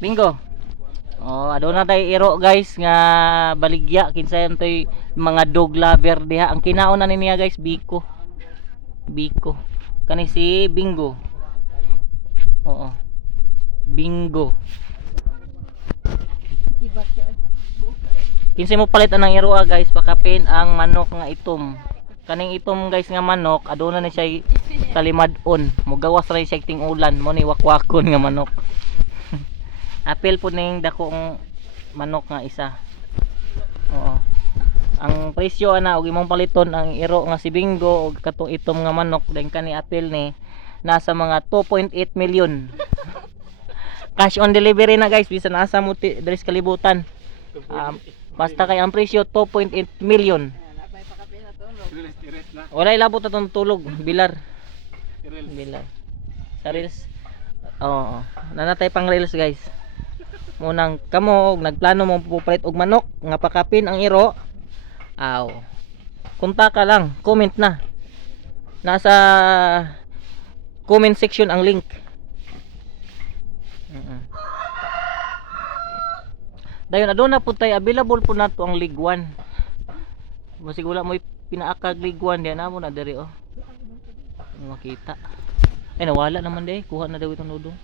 Bingo. Oh, aduna tay iro guys nga baligya kinsa toy mga dog lover diha. Ang kinaon na niya guys Biko. Biko. Kani si Bingo. Oo. Bingo. Kinsa mo palit anang iro guys pakapin ang manok nga itom. Kaning itom guys nga manok aduna ni siya kalimad-on. Mugawas ra siya ting ulan mo ni wakwakon nga manok. Apil po ning dakong manok nga isa. Oo. Ang presyo ana og imong paliton ang iro nga si Bingo og katong itom nga manok then kani apil ni nasa mga 2.8 million. Cash on delivery na guys bisan asa mo diri sa kalibutan. Basta kay ang presyo 2.8 million. Wala ilabot atong tulog bilar. Bilar. Sa reels. Oo. Nanatay pang reels guys. Munang kamo nagplano mo pupalit og manok nga pakapin ang iro. Aw. Kunta ka lang, comment na. Nasa comment section ang link. Dayon aduna pud tay available po nato ang League 1. Basig wala mo pinaakag League 1 diyan amo na diri oh. Makita. Ay nawala naman day, kuha na daw itong nudong.